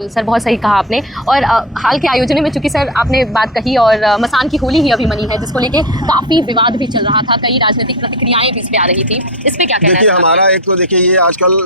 Sir बहुत सही कहा आपने। और हाल के आयोजन में चूंकि सर आपने बात कही और मसान की होली ही अभी मनी है, जिसको लेके काफ़ी विवाद भी चल रहा था, कई राजनीतिक प्रतिक्रियाएं भी इस पे आ रही थी, इस पे क्या कहना है? देखिए हमारा एक तो देखिए ये आजकल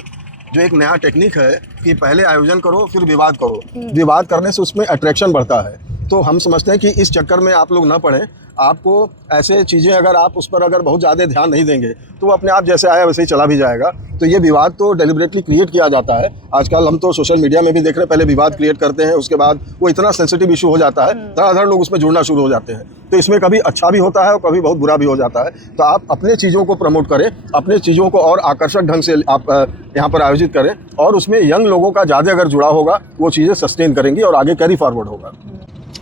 जो एक नया टेक्निक है कि पहले आयोजन करो फिर विवाद करो। विवाद करने से उसमें अट्रैक्शन बढ़ता है, तो हम समझते हैं कि इस चक्कर में आप लोग ना पड़ें। आपको ऐसे चीज़ें अगर आप उस पर अगर बहुत ज़्यादा ध्यान नहीं देंगे तो वो अपने आप जैसे आया वैसे ही चला भी जाएगा। तो ये विवाद तो डेलिबरेटली क्रिएट किया जाता है। आजकल हम तो सोशल मीडिया में भी देख रहे हैं, पहले विवाद क्रिएट करते हैं, उसके बाद वो इतना सेंसिटिव इशू हो जाता है, धड़ाधड़ लोग उसमें जुड़ना शुरू हो जाते हैं। तो इसमें कभी अच्छा भी होता है और कभी बहुत बुरा भी हो जाता है। तो आप अपने चीज़ों को प्रमोट करें, अपने चीज़ों को और आकर्षक ढंग से आप यहाँ पर आयोजित करें, और उसमें यंग लोगों का ज़्यादा अगर जुड़ा होगा वो चीज़ें सस्टेन करेंगी और आगे कैरी फॉरवर्ड होगा।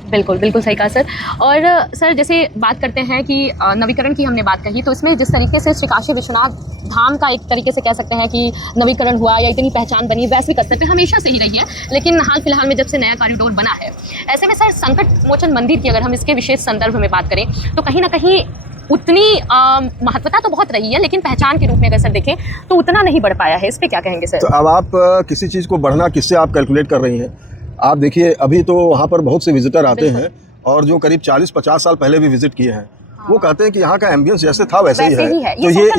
बिल्कुल बिल्कुल सही कहा सर। और सर जैसे बात करते हैं कि नवीकरण की हमने बात कही, तो इसमें जिस तरीके से श्री काशी विश्वनाथ धाम का एक तरीके से कह सकते हैं कि नवीकरण हुआ या इतनी पहचान बनी, वैश्विक स्तर पे हमेशा से ही रही है, लेकिन हाल फिलहाल में जब से नया कॉरिडोर बना है, ऐसे में सर संकट मोचन मंदिर की अगर हम इसके विशेष संदर्भ में बात करें तो कहीं ना कहीं उतनी महत्वता तो बहुत रही है, लेकिन पहचान के रूप में अगर सर देखें तो उतना नहीं बढ़ पाया है। इस पर क्या कहेंगे सर? तो अब आप किसी चीज़ को बढ़ना किससे आप कैलकुलेट कर रही हैं? आप देखिए अभी तो वहाँ पर बहुत से विजिटर आते हैं और जो करीब 40-50 साल पहले भी विजिट किए हैं, वो कहते हैं कि यहाँ का एम्बियंस जैसे था वैसे ही है। तो ये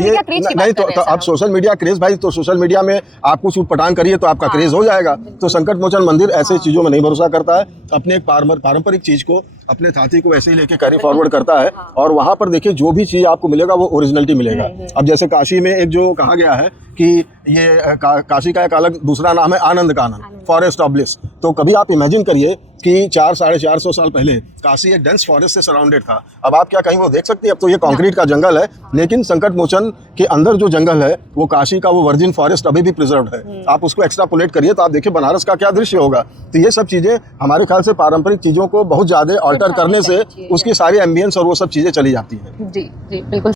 नहीं तो अब सोशल मीडिया क्रेज भाई, तो सोशल मीडिया में आप कुछ उटपटांग करिए तो आपका क्रेज हो जाएगा। तो संकट मोचन मंदिर ऐसे चीज़ों में नहीं भरोसा करता है, अपने एक पारंपरिक चीज़ को, अपने थाती को वैसे ही लेके कैरी फॉरवर्ड करता है। और वहाँ पर देखिए जो भी चीज़ आपको मिलेगा वो ओरिजिनलिटी मिलेगा। अब जैसे काशी में एक जो कहा गया है कि ये काशी का एक अलग दूसरा नाम है आनंद कानन, फॉरेस्ट ऑफ ब्लिस। तो कभी आप इमेजिन करिए कि 400-450 साल पहले काशी एक डेंस फॉरेस्ट से सराउंडेड था। अब आप क्या कहीं वो देख सकती है? अब तो ये कंक्रीट का जंगल है, लेकिन संकट मोचन के अंदर जो जंगल है वो काशी का वो वर्जिन फॉरेस्ट अभी भी प्रिजर्व्ड है। आप उसको एक्स्ट्रापोलेट करिए तो आप देखिए बनारस का क्या दृश्य होगा। तो ये सब चीज़ें हमारे ख्याल से पारंपरिक चीज़ों को बहुत ज़्यादा ऑल्टर करने से उसकी सारी एम्बियंस और वो सब चीज़ें चली जाती हैं। जी जी बिल्कुल।